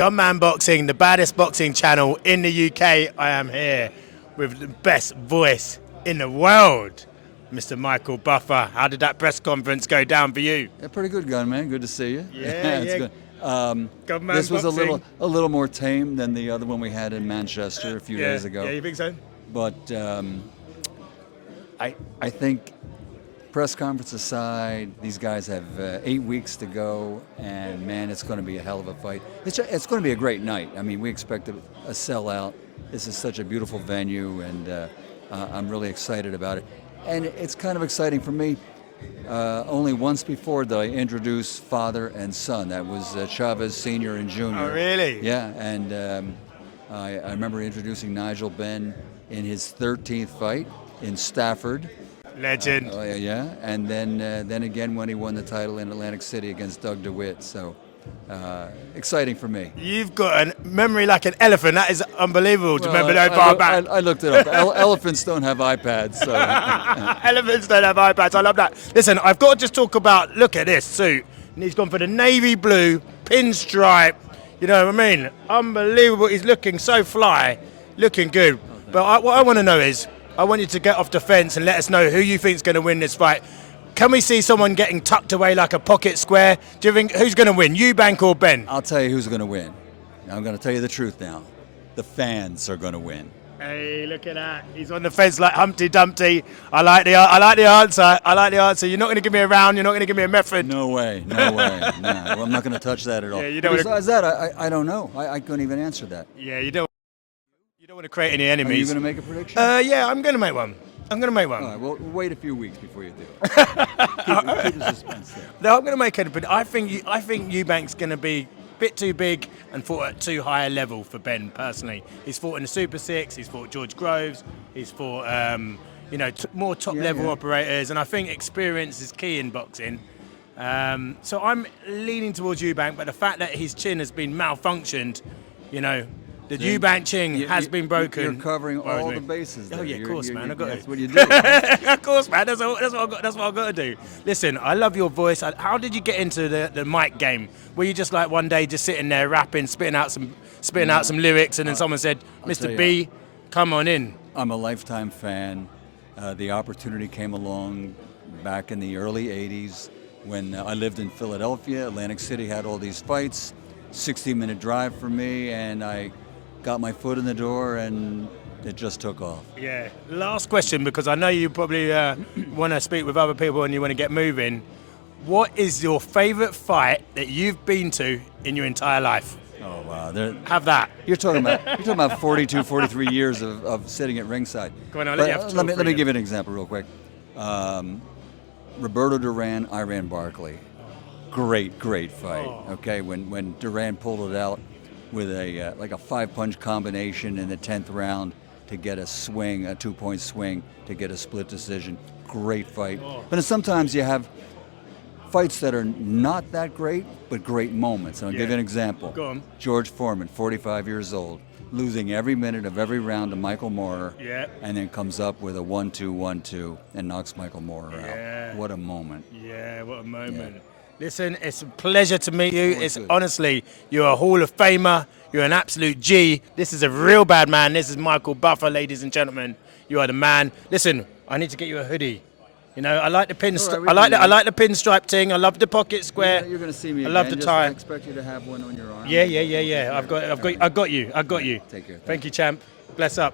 Gunman Boxing, the baddest boxing channel in the UK. I am here with the best voice in the world, Mr. Michael Buffer. How did that press conference go down for you? Yeah, pretty good, Gunman. Good to see you. Yeah, It's good. Gunman this was Boxing. a little more tame than the other one we had in Manchester a few days ago. Yeah, you think so? But I think, press conference aside, these guys have 8 weeks to go, and man, it's going to be a hell of a fight. It's going to be a great night. I mean, we expect a sellout. This is such a beautiful venue, and I'm really excited about it. And it's kind of exciting for me. Only once before did I introduce father and son. That was Chavez Sr. and Jr. Oh, really? Yeah, and I remember introducing Nigel Benn in his 13th fight in Stafford. Legend. Yeah, and then again when he won the title in Atlantic City against Doug DeWitt. So exciting for me. You've got a memory like an elephant. That is unbelievable to remember that far back. I looked it up. Elephants don't have iPads. So. Elephants don't have iPads. I love that. Listen, I've got to just talk about, look at this suit. And he's gone for the navy blue pinstripe. You know what I mean? Unbelievable. He's looking so fly, looking good. But what I want to know is, I want you to get off the fence and let us know who you think is going to win this fight. Can we see someone getting tucked away like a pocket square? Do you think who's going to win, Eubank or Benn? I'll tell you who's going to win. I'm going to tell you the truth now. The fans are going to win. Hey, look at that. He's on the fence like Humpty Dumpty. I like the answer. I like the answer. You're not going to give me a round. You're not going to give me a method. No way. No way. No. Well, I'm not going to touch that at all. Yeah, you don't Besides that, I don't know. I couldn't even answer that. Yeah, you don't want to create any enemies. Are you going to make a prediction? Yeah, I'm going to make one. All right, well, wait a few weeks before you do it. keep the suspense there. No, I'm going to make it, but I think Eubank's going to be a bit too big and fought at too high a level for Benn, personally. He's fought in the Super Six, he's fought George Groves, he's fought more top-level operators, and I think experience is key in boxing. So I'm leaning towards Eubank, but the fact that his chin has been malfunctioned, the Eubank chin has been broken. You're covering all the bases there. Oh yeah, of course, man. That's what you do. Of course, man. That's what I've got to do. Listen, I love your voice. How did you get into the mic game? Were you just like one day just sitting there rapping, spitting out some lyrics, and then someone said, "Mr. B, come on in"? I'm a lifetime fan. The opportunity came along back in the early '80s when I lived in Philadelphia. Atlantic City had all these fights. 60-minute drive for me, and I got my foot in the door, and it just took off. Yeah. Last question, because I know you probably want to speak with other people and you want to get moving. What is your favorite fight that you've been to in your entire life? Oh wow! Have that. You're talking about 42, 43 years of sitting at ringside. Go on, let me give you an example real quick. Roberto Duran, Iran Barkley. Great fight. Okay, when Duran pulled it out with a 5-punch combination in the 10th round to get a swing, a 2-point swing to get a split decision. Great fight. But sometimes you have fights that are not that great, but great moments. And I'll give you an example. Go on. George Foreman, 45 years old, losing every minute of every round to Michael Moorer, and then comes up with a 1-2 and knocks Michael Moorer out. What a moment. Yeah, what a moment. Yeah. Listen, it's a pleasure to meet you. Honestly, you're a Hall of Famer. You're an absolute G. This is a real bad man. This is Michael Buffer, ladies and gentlemen. You are the man. Listen, I need to get you a hoodie. I like the I like the pinstripe thing. I love the pocket square. You're going to see me. I love the tie. I expect you to have one on your arm. Yeah. I got you. Take care. Thank you, champ. Bless up.